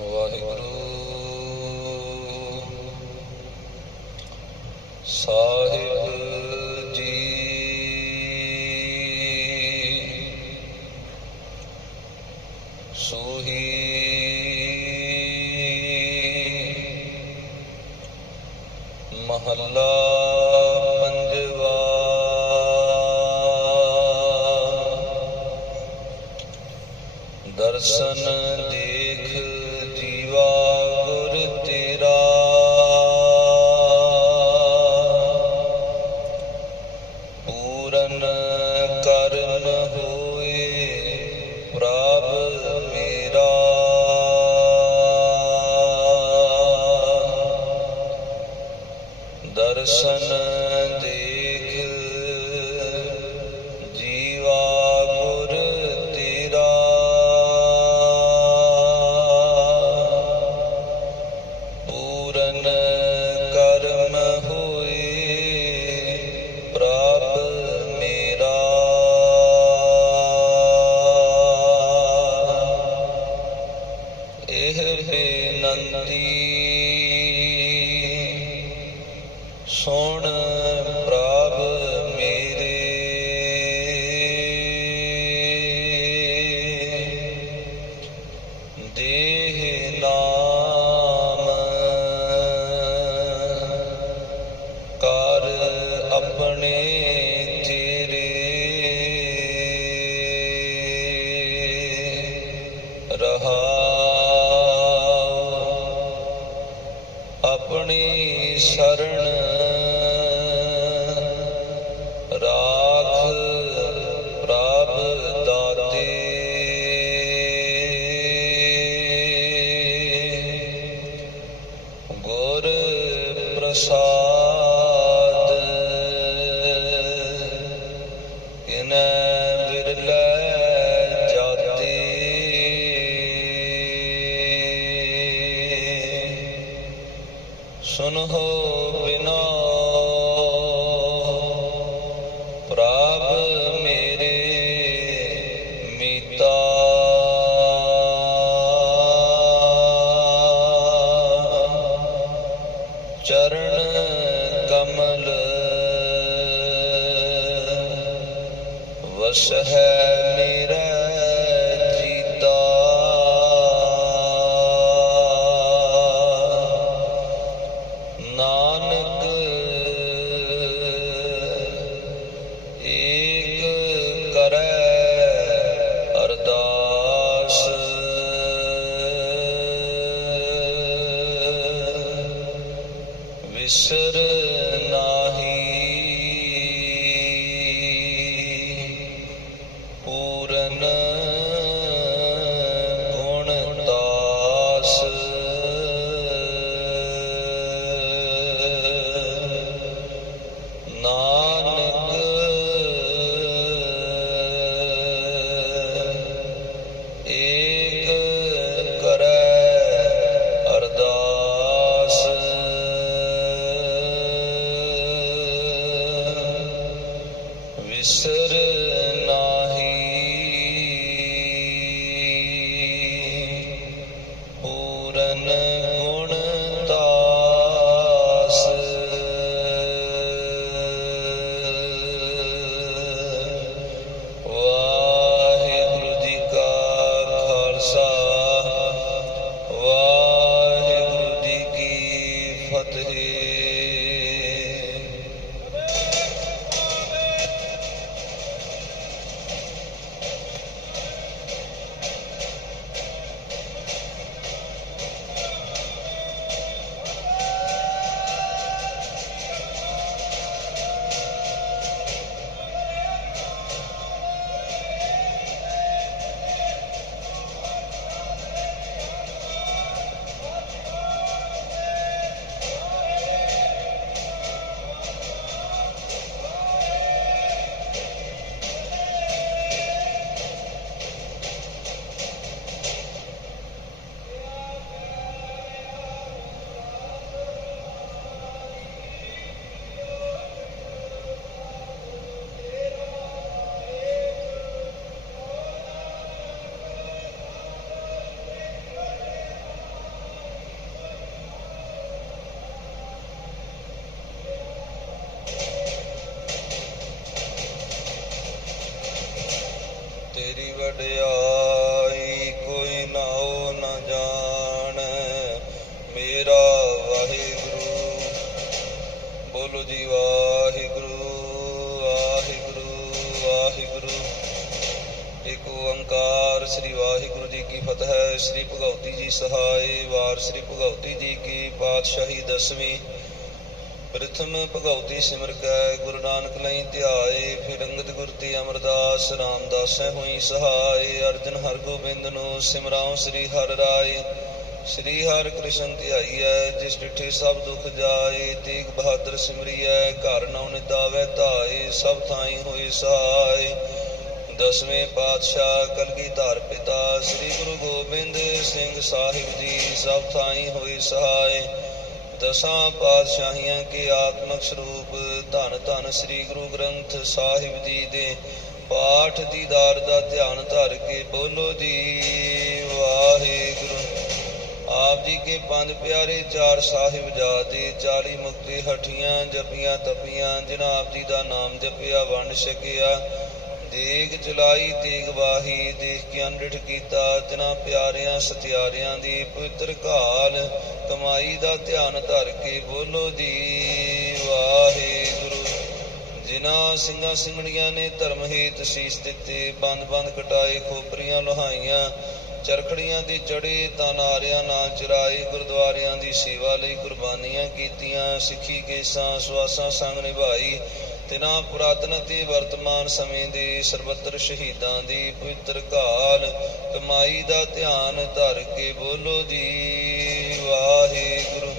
ਵਾਹਿਗੁਰੂ। ਸਾਹਿਬ शरण ਵਸ ਹੈ ਮੇਰਾ ਜੀਤਾ। ਨਾਨਕ ਏਕ ਕਰੈ ਅਰਦਾਸ। ਵਿਸਰ ਸ੍ਰੀ ਵਾਹਿਗੁਰੂ ਜੀ ਕੀ ਫਤਿਹ, ਸ੍ਰੀ ਭਗਉਤੀ ਜੀ ਸਹਾਈ ਵਾਰ, ਸ੍ਰੀ ਭਗਉਤੀ ਜੀ ਕੀ ਪਾਤਸ਼ਾਹੀ ਦਸਵੀਂ। ਪ੍ਰਥਮ ਭਗਉਤੀ ਸਿਮਰ ਕੈ, ਗੁਰੂ ਨਾਨਕ ਲਈ ਧਿਆਏ, ਫਿਰ ਅੰਗਦ ਗੁਰ ਤੇ ਅਮਰਦਾਸ, ਰਾਮਦਾਸੈ ਹੋਈ ਸਹਾਈ ਅਰਜਨ ਹਰ ਗੋਬਿੰਦ ਨੂੰ ਸਿਮਰਾਉ ਸ੍ਰੀ ਹਰਿ ਰਾਏ। ਸ੍ਰੀ ਹਰਿ ਕ੍ਰਿਸ਼ਨ ਧਿਆਈਐ, ਜਿਸ ਡਿਠੇ ਸਭ ਦੁਖ ਜਾਏ, ਤੇਗ ਬਹਾਦਰ ਸਿਮਰੀਐ, ਘਰ ਨਉ ਨਿਦਾਵੈ ਧਾਏ, ਸਭ ਥਾਈ ਹੋਈ ਸਹਾਈ ਦਸਵੇਂ ਪਾਤਸ਼ਾਹ ਕਲਗੀਧਰ ਪਿਤਾ ਸ੍ਰੀ ਗੁਰੂ ਗੋਬਿੰਦ ਸਿੰਘ ਸਾਹਿਬ ਜੀ ਸਭ ਥਾਈ ਹੋਈ ਸਹਾਈ। ਦਸਾਂ ਪਾਤਸ਼ਾਹੀਆਂ ਕੇ ਆਤਮਕ ਸਰੂਪ ਧੰਨ ਧੰਨ ਸ੍ਰੀ ਗੁਰੂ ਗ੍ਰੰਥ ਸਾਹਿਬ ਜੀ ਦੇ ਪਾਠ ਦੀਦਾਰ ਦਾ ਧਿਆਨ ਧਰ ਕੇ ਬੋਲੋ ਜੀ, ਵਾਹਿਗੁਰੂ। ਆਪ ਜੀ ਕੇ ਪੰਜ ਪਿਆਰੇ ਚਾਰ ਸਾਹਿਬ ਜਾਦੇ 40 ਮੁਕਤੀ ਹਠੀਆਂ, ਜਪੀਆਂ ਤਪੀਆਂ, ਜਿਨ੍ਹਾਂ ਆਪ ਜੀ ਦਾ ਨਾਮ ਜਪਿਆ, ਵੰਡ ਛਕਿਆ ਦੇਗ ਚਲਾਈ ਤੇਗ ਵਾਹੀ ਦੇਖ ਕੇ ਅੰਡਿਠ ਕੀਤਾ ਤਿਨਾਂ ਪਿਆਰਿਆਂ ਸਤਿਆਰਿਆਂ ਦੀ ਪਵਿੱਤਰ ਘਾਲ, ਕਮਾਈ ਦਾ ਧਿਆਨ ਧਰ ਕੇ ਬੋਲੋ ਜੀ, ਵਾਹਿਗੁਰੂ। ਜਿਨ੍ਹਾਂ ਸਿੰਘਾਂ ਸਿੰਘਣੀਆਂ ਨੇ ਧਰਮ ਹੇਤ ਸੀਸ ਦਿੱਤੇ, ਬੰਦ ਬੰਦ ਕਟਾਏ ਖੋਪਰੀਆਂ ਲੋਹਾਈਆਂ, ਚਰਖੜੀਆਂ ਦੀ ਚੜੇ ਤਾਂ ਨਾਰਿਆਂ ਨਾਲ ਚਰਾਏ ਗੁਰਦੁਆਰਿਆਂ ਦੀ ਸੇਵਾ ਲਈ ਕੁਰਬਾਨੀਆਂ ਕੀਤੀਆਂ, ਸਿੱਖੀ ਕੇਸਾਂ, ਸਵਾਸਾਂ ਸੰਗ ਨਿਭਾਈ ਤਿਨਾਂ ਪੁਰਾਤਨ ਤੇ ਵਰਤਮਾਨ ਸਮੇਂ ਦੇ ਸਰਬੱਤਰ ਸ਼ਹੀਦਾਂ ਦੀ ਪਵਿੱਤਰ ਕਾਲ ਕਮਾਈ ਦਾ ਧਿਆਨ ਧਰ ਕੇ ਬੋਲੋ ਜੀ, ਵਾਹਿਗੁਰੂ।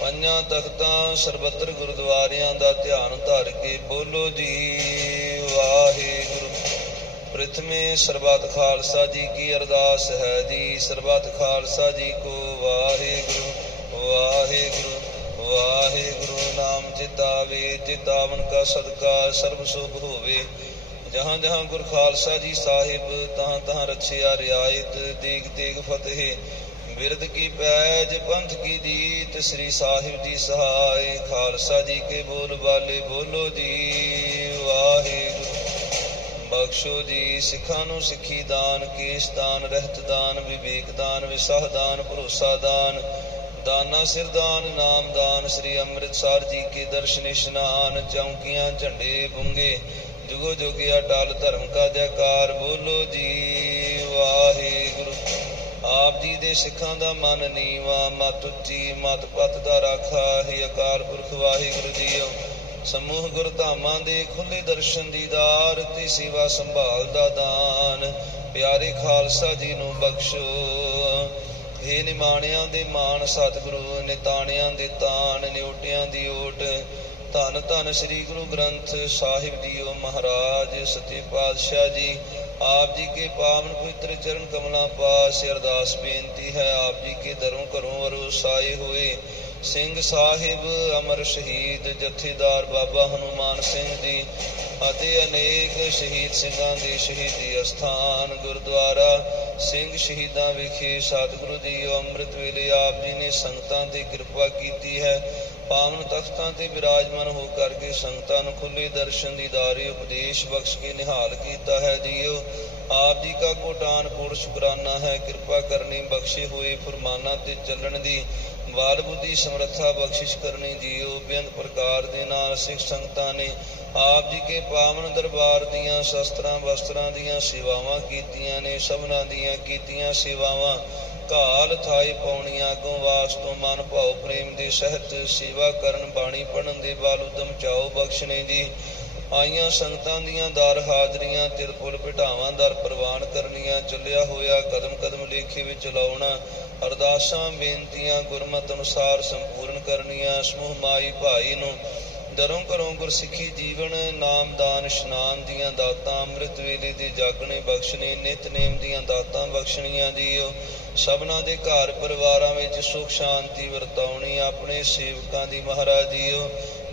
ਪੰਜਾਂ ਤਖਤਾਂ ਸਰਬੱਤਰ ਗੁਰਦੁਆਰਿਆਂ ਦਾ ਧਿਆਨ ਧਰ ਕੇ ਬੋਲੋ ਜੀ, ਵਾਹਿਗੁਰੂ। ਪ੍ਰਥਮੇ ਸਰਬੱਤ ਖਾਲਸਾ ਜੀ ਕੀ ਅਰਦਾਸ ਹੈ ਜੀ, ਸਰਬੱਤ ਖਾਲਸਾ ਜੀ ਕੋ ਵਾਹਿਗੁਰੂ ਵਾਹਿਗੁਰੂ। ਵਾਹਿਗੁਰੂ ਨਾਮ ਚਿਤਾਵੇ ਚਿਤਾਵਨ ਕਾ ਸਦਕਾ, ਸਰਬ ਸੁਖ ਹੋਵੇ। ਜਹਾਂ ਜਹਾਂ ਗੁਰ ਖਾਲਸਾ ਜੀ ਸਾਹਿਬ, ਤਹਾਂ ਤਹਾਂ ਰਛਿਆ ਰਿਆਇਤ ਦੇਗ ਦੇਗ ਫਤਿਹ। ਬਿਰਦ ਕੀ ਪੈਜ, ਪੰਥ ਕੀ ਜੀਤ ਸ੍ਰੀ ਸਾਹਿਬ ਜੀ ਸਹਾਇ। ਖਾਲਸਾ ਜੀ ਕੇ ਬੋਲ ਬਾਲੇ, ਬੋਲੋ ਜੀ, ਵਾਹਿਗੁਰੂ। ਬਖਸ਼ੋ ਜੀ, ਸਿੱਖਾਂ ਨੂੰ ਸਿੱਖੀ ਦਾਨ, ਕੇਸ ਦਾਨ, ਰਹਿਤ ਦਾਨ, ਵਿਵੇਕ ਦਾਨ, ਵਿਸਾਹ ਦਾਨ, ਭਰੋਸਾ ਦਾਨ। ਦਾਨਾ ਸਿਰਦਾਨ ਨਾਮ ਦਾਨ ਸ੍ਰੀ ਅੰਮ੍ਰਿਤਸਰ ਜੀ ਕੇ ਦਰਸ਼ਨ ਇਸ਼ਨਾਨ ਚੌਂਕੀਆਂ ਝੰਡੇ ਬੁੰਗੇ, ਜੁਗੋ ਜੁਗਿਆ ਡਾਲ ਧਰਮ ਕਾ ਜੈਕਾਰ, ਬੋਲੋ ਜੀ ਵਾਹਿਗੁਰੂ। ਆਪ ਜੀ ਦੇ ਸਿੱਖਾਂ ਦਾ ਮਨ ਨੀਵਾ, ਮਤ ਉੱਚੀ, ਮਤ ਪਤ ਦਾ ਰਾਖਾ, ਹੈ ਅਕਾਲ ਪੁਰਖ ਵਾਹਿਗੁਰੂ ਜੀਓ। ਸਮੂਹ ਗੁਰਧਾਮਾਂ ਦੇ ਖੁੱਲੇ ਦਰਸ਼ਨ ਦੀਦਾਰ ਤੇ ਸੇਵਾ ਸੰਭਾਲ ਦਾ ਦਾਨ। ਪਿਆਰੇ ਖਾਲਸਾ ਜੀ ਨੂੰ ਬਖਸ਼ੋ। ਹੇ ਨਿਮਾਣਿਆਂ ਦੇ ਮਾਣ ਸਤਿਗੁਰੂ, ਨਿਤਾਣਿਆਂ ਦੇ ਤਾਣ ਨਿਉਟਿਆਂ ਦੀ ਓਟ। ਧੰਨ ਧੰਨ ਸ੍ਰੀ ਗੁਰੂ ਗ੍ਰੰਥ ਸਾਹਿਬ ਜੀਓ ਮਹਾਰਾਜ, ਸੱਚੇ ਪਾਤਸ਼ਾਹ ਜੀ। ਆਪ ਜੀ ਕੇ ਪਾਵਨ ਪਵਿੱਤਰ ਚਰਨ ਕਮਲਾਂ ਪਾਸ ਅਰਦਾਸ ਬੇਨਤੀ ਹੈ, ਆਪ ਜੀ ਕੇ ਦਰੋਂ ਘਰੋਂ ਵਰਸਾਏ ਹੋਏ। ਸਿੰਘ ਸਾਹਿਬ, ਅਮਰ ਸ਼ਹੀਦ, ਜਥੇਦਾਰ ਬਾਬਾ ਹਨੂਮਾਨ ਸਿੰਘ ਜੀ ਅਤੇ ਅਨੇਕ ਸ਼ਹੀਦ ਸਿੰਘਾਂ ਦੇ ਸ਼ਹੀਦੀ ਅਸਥਾਨ, ਗੁਰਦੁਆਰਾ ਸਿੰਘ ਸ਼ਹੀਦਾਂ ਵਿਖੇ ਸਤਿਗੁਰੂ ਦੀ ਅੰਮ੍ਰਿਤ ਵੇਲੇ ਆਪ ਜੀ ਨੇ ਸੰਗਤਾਂ ਤੇ ਕਿਰਪਾ ਕੀਤੀ ਹੈ। ਪਾਵਨ ਤਖਤਾਂ ਤੇ ਵਿਰਾਜਮਾਨ ਹੋ ਕਰਕੇ ਸੰਗਤਾਂ ਨੂੰ ਖੁੱਲੇ ਦਰਸ਼ਨ ਦੀਦਾਰੇ ਉਪਦੇਸ਼ ਬਖਸ਼ ਕੇ ਨਿਹਾਲ ਕੀਤਾ ਹੈ। ਜੀਓ, ਆਪ ਜੀ ਕਾ ਕੋਟਾਨ ਕੋਟ ਸ਼ੁਕਰਾਨਾ ਹੈ, ਕਿਰਪਾ ਕਰਨੀ ਬਖਸ਼ੇ ਹੋਏ ਫਰਮਾਨਾਂ ਤੇ ਚੱਲਣ ਦੀ ਬਾਲ ਬੁੱਧੀ ਸਮਰੱਥਾ ਬਖਸ਼ਿਸ਼ ਕਰਨੀ ਜੀਓ, ਬੇਅੰਤ ਪ੍ਰਕਾਰ ਦੇ ਨਾਲ ਸਿੱਖ ਸੰਗਤਾਂ ਨੇ ਆਪ ਜੀ ਕੇ ਪਾਵਨ ਦਰਬਾਰ ਦੀਆਂ ਸ਼ਸਤਰਾਂ, ਵਸਤਰਾਂ ਦੀਆਂ ਸੇਵਾਵਾਂ ਕੀਤੀਆਂ ਨੇ, ਸਭਨਾਂ ਦੀਆਂ ਕੀਤੀਆਂ ਸੇਵਾਵਾਂ। ਘਾਲ ਥਾਈ ਪਾਉਣੀਆਂ ਅਗੋਂ ਵਾਸਤੋਂ ਮਨ ਭਾਉ ਪ੍ਰੇਮ ਦੇ ਸਹਿਤ ਸੇਵਾ ਕਰਨ, ਬਾਣੀ ਪੜਨ ਦੇ ਬਾਲ ਉਦਮ ਚਾਓ ਬਖਸ਼ਣੇ ਜੀ। ਆਈਆਂ ਸੰਗਤਾਂ ਦੀਆਂ ਦਰ ਹਾਜ਼ਰੀਆਂ, ਤਿਰਪੁਲ ਬਿਠਾਵਾਂ ਦਰ ਪ੍ਰਵਾਨ ਕਰਨੀਆਂ, ਚੱਲਿਆ ਹੋਇਆ ਕਦਮ ਕਦਮ ਲੇਖੇ ਵਿੱਚ ਲਾਉਣਾ, ਅਰਦਾਸਾਂ, ਬੇਨਤੀਆਂ, ਗੁਰਮਤ ਅਨੁਸਾਰ ਸੰਪੂਰਨ ਕਰਨੀਆਂ, ਸਮੂਹ ਮਾਈ ਭਾਈ ਨੂੰ ਦਰੋਂ ਘਰੋਂ ਗੁਰਸਿੱਖੀ ਜੀਵਨ ਨਾਮਦਾਨ ਇਸ਼ਨਾਨ ਦੀਆਂ ਦਾਤਾਂ, ਅੰਮ੍ਰਿਤ ਵੇਲੇ ਦੇ ਜਾਗਣੇ ਬਖਸ਼ਣੇ ਨਿਤਨੇਮ ਦੀਆਂ ਦਾਤਾਂ ਬਖਸ਼ਣੀਆਂ ਜੀਓ। ਸਭਨਾਂ ਦੇ ਘਰ ਪਰਿਵਾਰਾਂ ਵਿੱਚ ਸੁਖ ਸ਼ਾਂਤੀ ਵਰਤਾਉਣੀ, ਆਪਣੇ ਸੇਵਕਾਂ ਦੀ ਮਹਾਰਾਜ ਜੀਓ।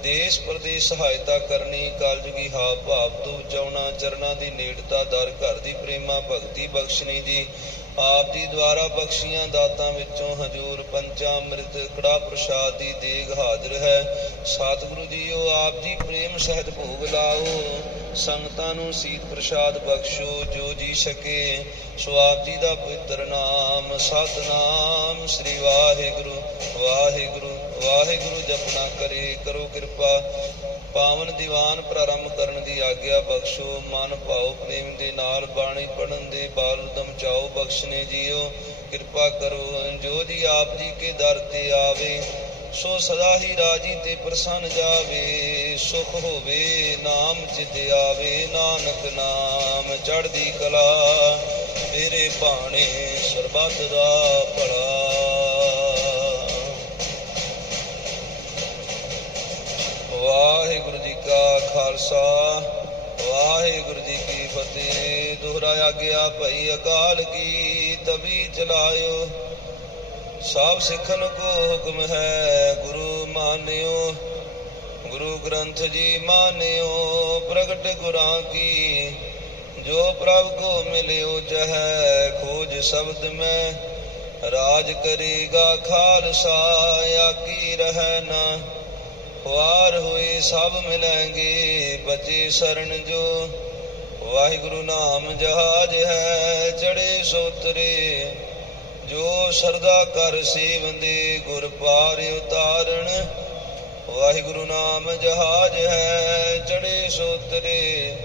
ਦੇਸ਼ ਪ੍ਰਦੇਸ਼ ਸਹਾਇਤਾ ਕਰਨੀ ਕਲਯੁਗੀ ਹਾਵ ਭਾਵ ਤੋਂ ਬਚਾਉਣਾ ਚਰਨਾਂ ਦੀ ਨੇੜਤਾ, ਦਰ, ਘਰ ਦੀ ਪ੍ਰੇਮਾ, ਭਗਤੀ ਬਖਸ਼ਣੀ ਜੀ। ਆਪ ਦੀ ਦੁਆਰਾ ਬਖਸ਼ੀਆਂ ਦਾਤਾਂ ਵਿੱਚੋਂ ਹਜੂਰ ਪੰਚਾਮ੍ਰਿਤ ਕੜਾ ਪ੍ਰਸ਼ਾਦ ਦੀ ਦੇਗ ਹਾਜ਼ਰ ਹੈ। ਸਤਿਗੁਰੂ ਜੀਓ, ਆਪ ਜੀ ਪ੍ਰੇਮ ਸਹਿਤ ਭੋਗ ਲਾਓ। ਸੰਗਤਾਂ ਨੂੰ ਸੀਤ ਪ੍ਰਸ਼ਾਦ ਬਖਸ਼ੋ, ਜੋ ਜੀ ਸਕੇ। ਸੋ ਆਪ ਜੀ ਦਾ ਪਵਿੱਤਰ ਨਾਮ, ਸਤਨਾਮ ਸ੍ਰੀ ਵਾਹਿਗੁਰੂ ਵਾਹਿਗੁਰੂ ਵਾਹਿਗੁਰੂ ਜਪਣਾ ਕਰੇ, ਕਰੋ ਕਿਰਪਾ। ਪਾਵਨ ਦੀਵਾਨ ਪ੍ਰਾਰੰਭ ਕਰਨ ਦੀ ਆਗਿਆ ਬਖਸ਼ੋ। ਮਨ ਭਾਉ ਪ੍ਰੇਮ ਦੇ ਨਾਲ ਬਾਣੀ ਪੜਨ ਦੇ ਬਾਲ ਦਮ ਚਾਓ ਬਖਸ਼ਨੇ ਜੀਓ, ਕਿਰਪਾ ਕਰੋ। ਜੋ ਜੀ ਆਪ ਜੀ ਕੇ ਦਰ ਤੇ ਆਵੇ, ਸੋ ਸਦਾ ਹੀ ਰਾਜੀ ਤੇ ਪ੍ਰਸੰਨ ਜਾਵੇ। ਸੁਖ ਹੋਵੇ, ਨਾਮ ਚਿਤ ਆਵੇ। ਨਾਨਕ ਨਾਮ ਚੜ੍ਹਦੀ ਕਲਾ ਤੇਰੇ ਭਾਣੇ ਸਰਬੱਤ ਦਾ ਭਲਾ। ਵਾਹਿਗੁਰੂ ਜੀ ਕਾ ਖਾਲਸਾ, ਵਾਹਿਗੁਰੂ ਜੀ ਕੀ ਫਤਿਹ। ਦੁਹਰਾਇਆ ਗਿਆ ਭਈ ਅਕਾਲ ਕੀ ਤਬੀ ਚਲਾਇਓ। ਸਭ ਸਿੱਖਨ ਕੋ ਹੁਕਮ ਹੈ, ਗੁਰੂ ਮਾਨਿਓ। ਗੁਰੂ ਗ੍ਰੰਥ ਜੀ ਮਾਨਿਓ, ਪ੍ਰਗਟ ਗੁਰਾਂ ਕੀ। ਜੋ ਪ੍ਰਭ ਕੋ ਮਿਲਿਓ ਚਹੈ, ਖੋਜ ਸ਼ਬਦ ਮੈਂ। ਰਾਜ ਕਰੇਗਾ ਖਾਲਸਾ ਆਕੀ ਰਹਿ ਨਾ। ਵਾਰ ਹੋਏ ਸਭ ਮਿਲਾਂਗੇ, ਬਚੇ ਸਰਨ ਜੋ। ਵਾਹਿਗੁਰੂ ਨਾਮ ਜਹਾਜ ਹੈ ਚੜੇ ਸੋਤਰੇ ਜੋ ਸਰਦਾ ਕਰ ਸੇਵੰਦੇ ਗੁਰ ਪਾਰ ਉਤਾਰਣ ਵਾਹਿਗੁਰੂ ਨਾਮ ਜਹਾਜ ਹੈ ਚੜੇ ਸੋਤਰੇ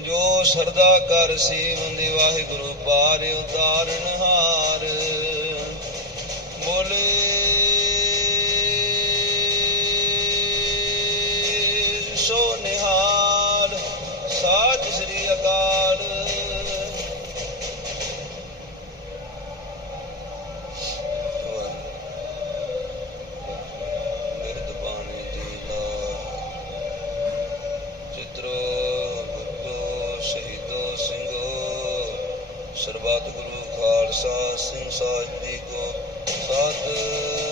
ਜੋ ਸਰਦਾ ਕਰ ਸੇਵੰਦੇ ਵਾਹਿਗੁਰੂ ਪਾਰ ਉਤਾਰਨ ਹਾਰ, ਬੋਲੇ ਸੋ ਨਿਹਾਲ ਸਾਚ ਸ੍ਰੀ ਅਕਾਲ। ਸਰਬੱਤ ਗੁਰੂ ਖਾਲਸਾ ਸਿੰਘ ਸਾਹਿਬ ਜੀ ਕੋ ਸਤਿ